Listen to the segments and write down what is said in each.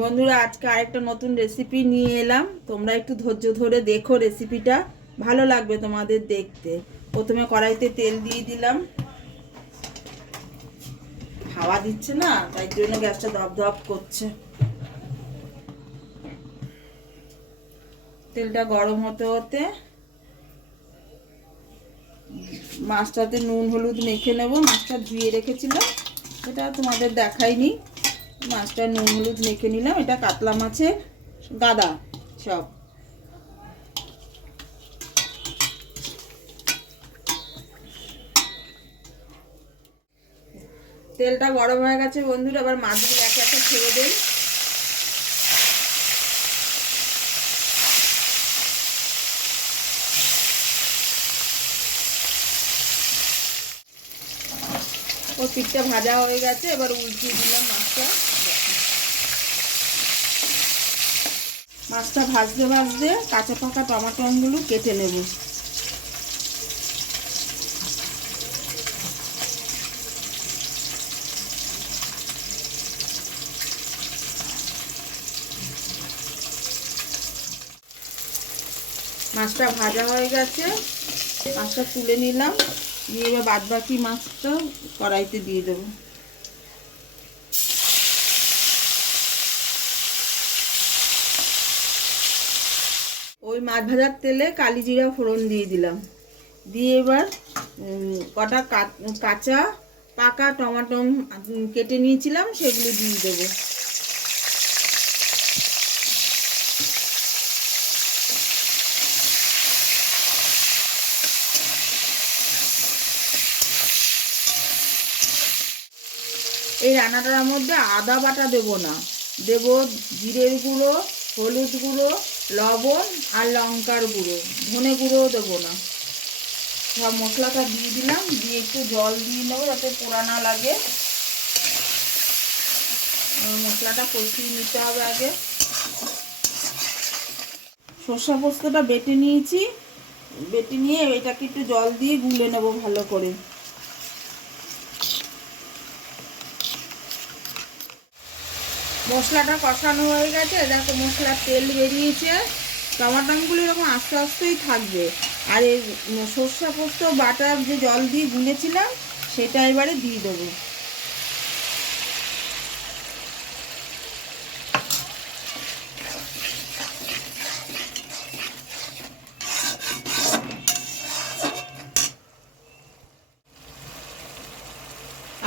বন্ধুরা, আজকে আরেকটা নতুন রেসিপি নিয়ে এলাম। তোমরা একটু ধৈর্য ধরে দেখো, রেসিপিটা ভালো লাগবে তোমাদের দেখতে। প্রথমে কড়াইতে তেল দিয়ে দিলাম। হাওয়া দিচ্ছে না, তাই জন্য গ্যাসটা ধপ করছে। তেলটা গরম হতে হতে মাছটাতে নুন হলুদ মেখে নেব। মাছটা ধুয়ে রেখেছিলাম, এটা তোমাদের দেখাইনি। মাছটা নুন হলুদ মেখে নিলাম। এটা কাতলা মাছের গাদা সব। তেলটা গরম হয়ে গেছে বন্ধুরা, এবার মাছগুলো একে একে ছেড়ে দেই। ও পিঠটা ভাজা হয়ে গেছে, এবার উল্টিয়ে দিলাম মাছটা। মাছটা ভাজতে ভাজতে কাঁচা পাকা টমাটোগুলো কেটে নেব। মাছটা ভাজা হয়ে গেছে, মাছটা তুলে নিলাম। দিয়ে এবার বাদ বাকি মাছটা কড়াইতে দিয়ে দেবো। ওই মাছ ভাজার তেলে কালি জিরা ফোড়ন দিয়ে দিলাম। দিয়ে এবার কটা কাঁচা পাকা টমাটো কেটে নিয়েছিলাম, সেগুলো দিয়ে দেবো। এই রান্নাটার মধ্যে আদা বাটা দেব না, দেব জিরের গুঁড়ো, হলুদ গুঁড়ো, লবণ আর লঙ্কার গুঁড়ো, ধনে গুঁড়োও দেবো না। সব মশলাটা দিয়ে দিলাম। দিয়ে একটু জল দিয়ে নেবো যাতে পোড়া না লাগে। মশলাটা কষিয়ে নিতে হবে আগে। সর্ষে পোস্তটা বেটে নিয়েছি, বেটে নিয়ে এটাকে একটু জল দিয়ে গুলে নেবো ভালো করে। মশলাটা কষানো হয়ে গেছে, দেখো মশলার তেল বেরিয়েছে। টমাটোগুলো এরকম আস্তে আস্তেই থাকবে। আর এই সর্ষে পোস্ত বাটার যে জল দিয়ে গুলেছিলাম, সেটা এবারে দিয়ে দেবো।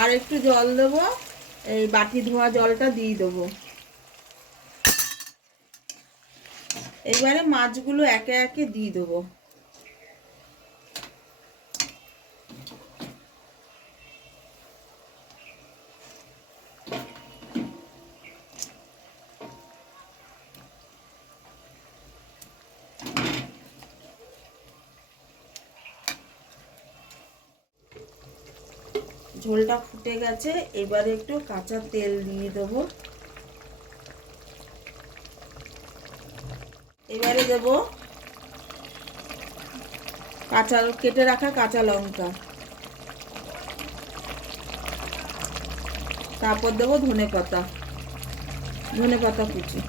আর একটু জল দেবো, এই বাটি ধোয়া জলটা দিয়ে দেবো। এবারে মাছগুলো একে একে দিয়ে দেবো। ঝোলটা ফুটে গেছে, এবারে একটু কাঁচা তেল দিয়ে দেবো। এবারে দেব কেটে রাখা কাঁচা লঙ্কা। তারপর দেবো ধনে পাতা কুচি।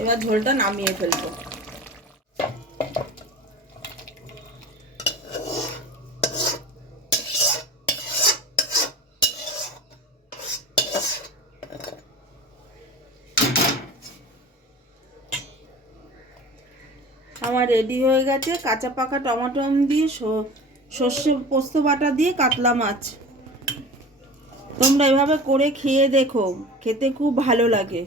এবার ঝোলটা নামিয়ে ফেলবো। আমার রেডি হয়ে গেছে কাঁচা পাকা টমেটো দিয়ে সর্ষে পোস্ত বাটা দিয়ে কাতলা মাছ। তোমরা এভাবে করে খেয়ে দেখো, খেতে খুব ভালো লাগে।